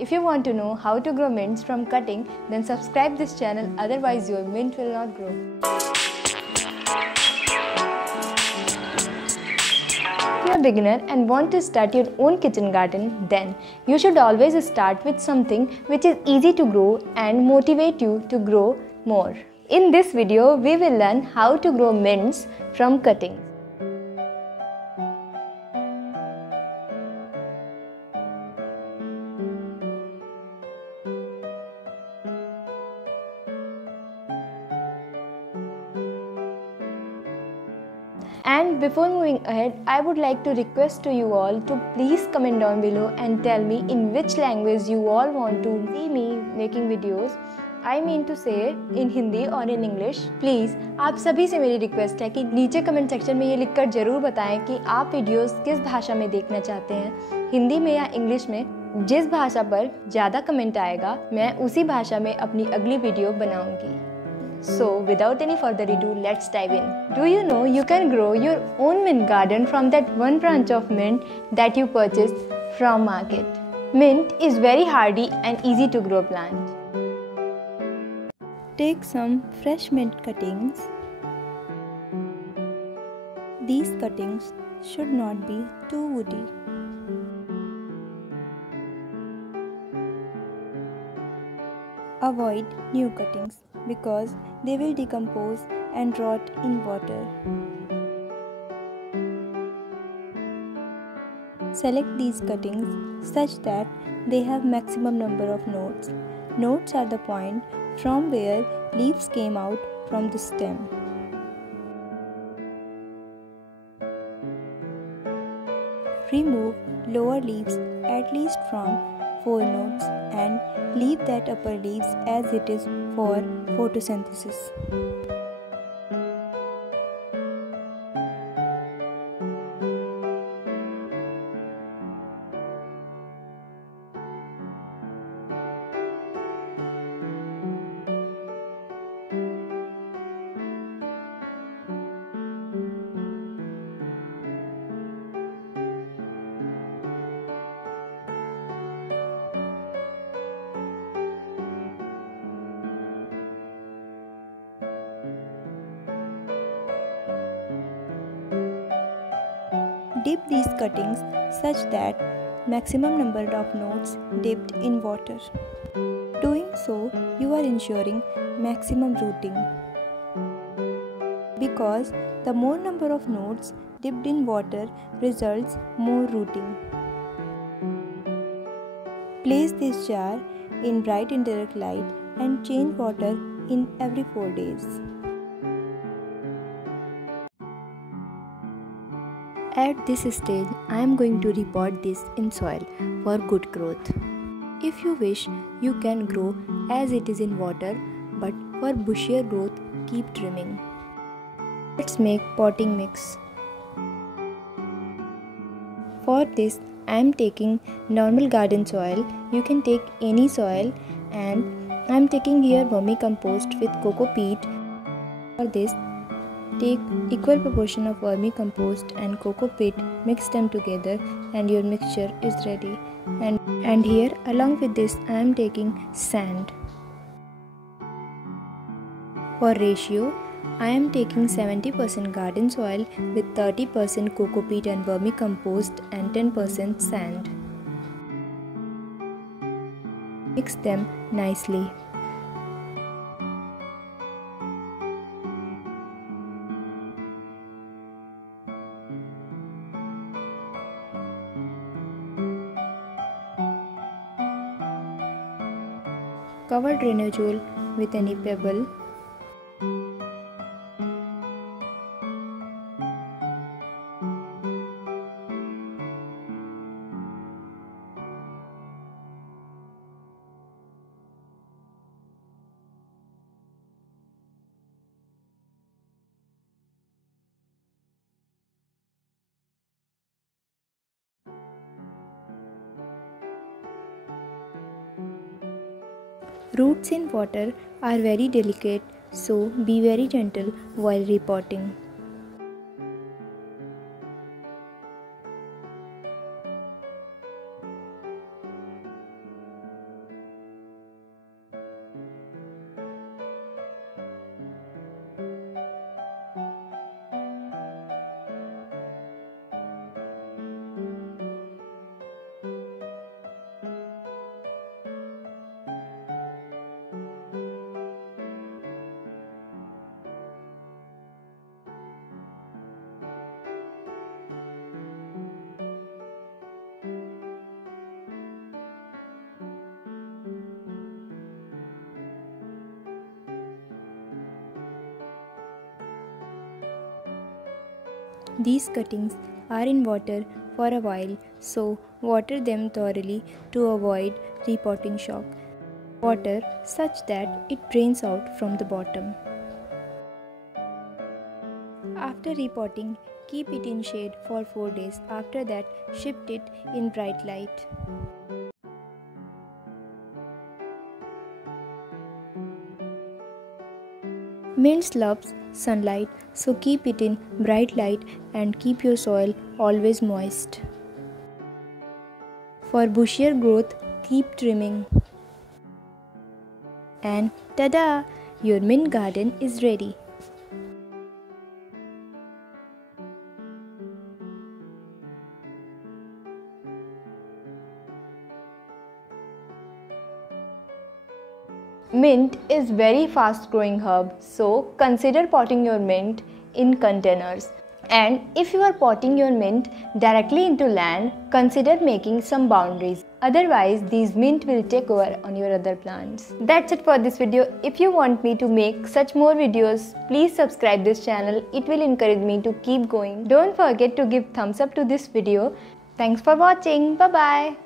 If you want to know how to grow mints from cutting, then subscribe this channel, otherwise your mint will not grow. If you are a beginner and want to start your own kitchen garden, then you should always start with something which is easy to grow and motivate you to grow more. In this video, we will learn how to grow mints from cutting. And before moving ahead, I would like to request to you all to please comment down below and tell me in which language you all want to see me making videos. I mean to say in Hindi or in English. Please, आप सभी से मेरी request है कि नीचे comment section में ये लिखकर ज़रूर बताएं कि आप वीडियोस किस भाषा में देखना चाहते हैं, हिंदी में या इंग्लिश में। जिस भाषा पर ज़्यादा कमेंट आएगा, मैं उसी भाषा में अपनी अगली वीडियो बनाऊंगी। So, without any further ado, let's dive in. Do you know you can grow your own mint garden from that one branch of mint that you purchased from market? Mint is very hardy and easy to grow plant. Take some fresh mint cuttings. These cuttings should not be too woody. Avoid new cuttings because they will decompose and rot in water. Select these cuttings such that they have maximum number of nodes. Nodes are the point from where leaves came out from the stem. Remove lower leaves at least from 4 nodes and leave that upper leaves as it is for photosynthesis. Dip these cuttings such that maximum number of nodes dipped in water. Doing so, you are ensuring maximum rooting. Because the more number of nodes dipped in water results more rooting. Place this jar in bright indirect light and change water in every 4 days. At this stage, I am going to repot this in soil for good growth. If you wish, you can grow as it is in water, but for bushier growth, keep trimming. Let's make potting mix. For this, I am taking normal garden soil. You can take any soil, and I am taking here vermicompost with coco peat. For this, take equal proportion of vermicompost and coco peat, mix them together and your mixture is ready. And here along with this I am taking sand. For ratio, I am taking 70% garden soil with 30% coco peat and vermicompost and 10% sand. Mix them nicely. Cover drainage hole with any pebble. Roots in water are very delicate, so be very gentle while repotting. These cuttings are in water for a while, so water them thoroughly to avoid repotting shock. Water such that it drains out from the bottom. After repotting, keep it in shade for 4 days. After that, shift it in bright light. Mint loves sunlight, so keep it in bright light and keep your soil always moist. For bushier growth, keep trimming. And tada! Your mint garden is ready. Mint is very fast growing herb, so consider potting your mint in containers. And if you are potting your mint directly into land, consider making some boundaries. Otherwise, these mint will take over on your other plants. That's it for this video. If you want me to make such more videos, please subscribe this channel. It will encourage me to keep going. Don't forget to give thumbs up to this video. Thanks for watching. Bye-bye.